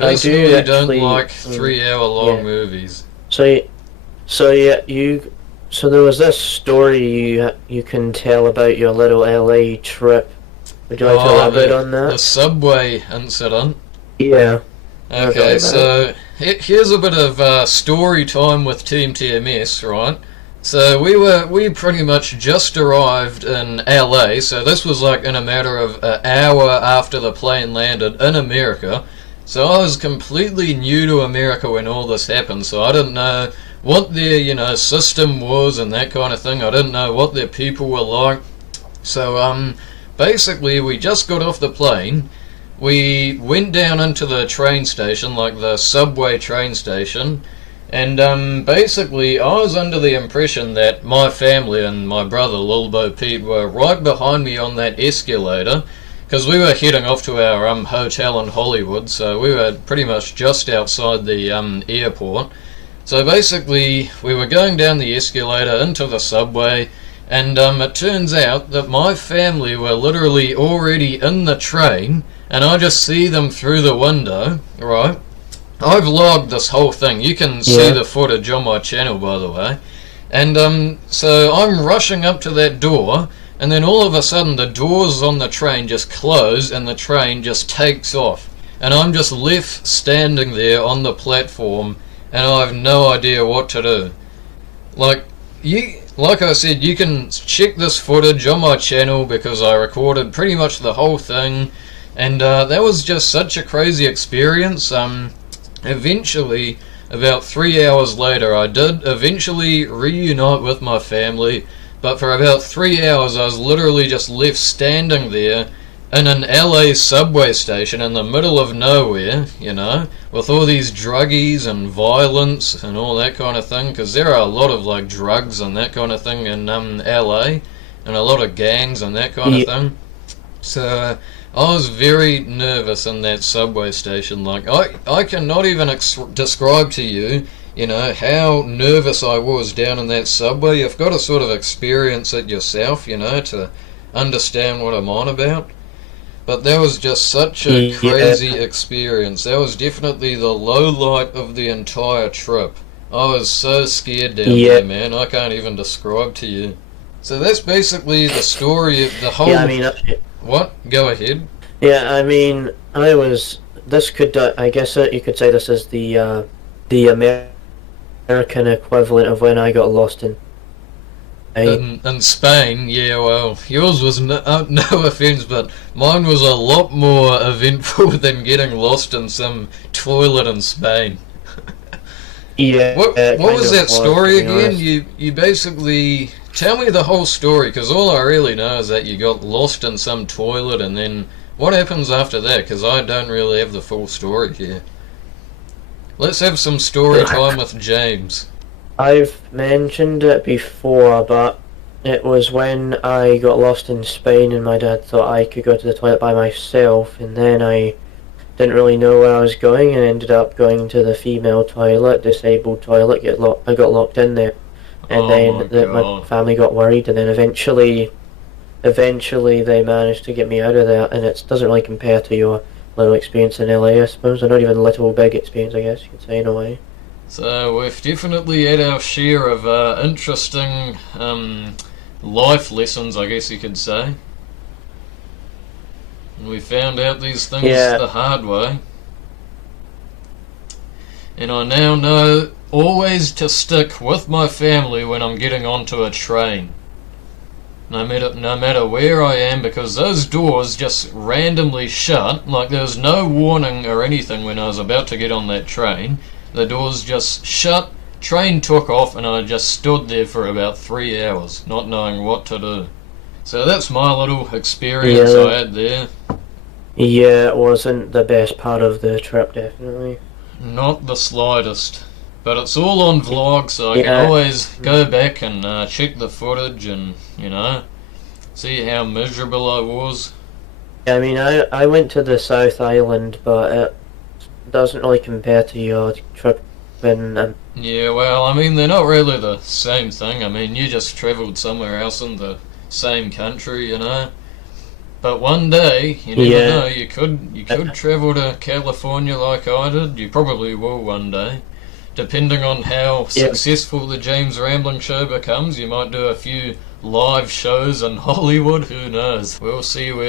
I do Personally, don't actually. like 3 hour long Yeah. movies. So, so yeah, you. So there was this story you can tell about your little LA trip. Would you like to Oh, elaborate the on the that? subway incident. Yeah. Tell me Okay, about it. so here's a bit of story time with Team TMS, right? So we pretty much just arrived in LA. So this was like in a matter of an hour after the plane landed in America. So I was completely new to America when all this happened. So I didn't know what their system was and that kind of thing. I didn't know what their people were like. So basically we just got off the plane. We went down into the train station, like the subway train station, and basically I was under the impression that my family and my brother, Lil Bo Pete, were right behind me on that escalator, because we were heading off to our hotel in Hollywood, so we were pretty much just outside the airport. So basically, we were going down the escalator into the subway, and it turns out that my family were literally already in the train, and I just see them through the window, right? I've logged this whole thing. You can see Yeah. the footage on my channel, by the way. And so I'm rushing up to that door, and then all of a sudden the doors on the train just close, and the train just takes off. And I'm just left standing there on the platform, and I have no idea what to do. Like like I said, you can check this footage on my channel because I recorded pretty much the whole thing, and that was just such a crazy experience. Eventually, about 3 hours later, I did eventually reunite with my family, but for about 3 hours I was literally just left standing there in an LA subway station in the middle of nowhere, with all these druggies and violence and all that kind of thing, because there are a lot of like drugs and that kind of thing in LA, and a lot of gangs and that kind of Yeah. thing. So I was very nervous in that subway station. Like I cannot even describe to you, how nervous I was down in that subway. You've got to sort of experience it yourself, to understand what I'm on about. But that was just such a Yeah. crazy experience. That was definitely the low light of the entire trip. I was so scared down Yeah. there, man. I can't even describe to you. So that's basically the story of the Yeah. I whole. mean, What? Go ahead. yeah. I mean, I was. This could. I guess you could say this is the American equivalent of when I got lost in. In Spain, yeah, well, yours was no offense, but mine was a lot more eventful than getting lost in some toilet in Spain. Yeah. What Kind was of that was, to story be again? honest. You basically tell me the whole story, because all I really know is that you got lost in some toilet, and then what happens after that? Because I don't really have the full story here. Let's have some story time with James. I've mentioned it before, but it was when I got lost in Spain and my dad thought I could go to the toilet by myself, and then I didn't really know where I was going and ended up going to the female toilet, disabled toilet. I got locked in there, and Oh then my my god. family got worried, and then eventually they managed to get me out of there, and it doesn't really compare to your little experience in LA, I suppose, or not even little big experience, I guess you could say in a way. So we've definitely had our share of interesting life lessons, I guess you could say. And we found out these things Yeah. the hard way. And I now know always to stick with my family when I'm getting onto a train. No matter where I am, because those doors just randomly shut, like there was no warning or anything when I was about to get on that train. The doors just shut, train took off, and I just stood there for about 3 hours, not knowing what to do. So that's my little experience Yeah, I had there. yeah, it wasn't the best part of the trip, definitely. Not the slightest. But it's all on vlog, so I can Yeah, always go back and check the footage and, see how miserable I was. I mean, I went to the South Island, but it doesn't really compare to your trip in. Yeah, well, I mean, they're not really the same thing. I mean, you just travelled somewhere else in the same country. But one day, you never Yeah. know, you could travel to California like I did. You probably will one day. Depending on how Yeah. successful the James Rambling Show becomes, you might do a few live shows in Hollywood, who knows. We'll see where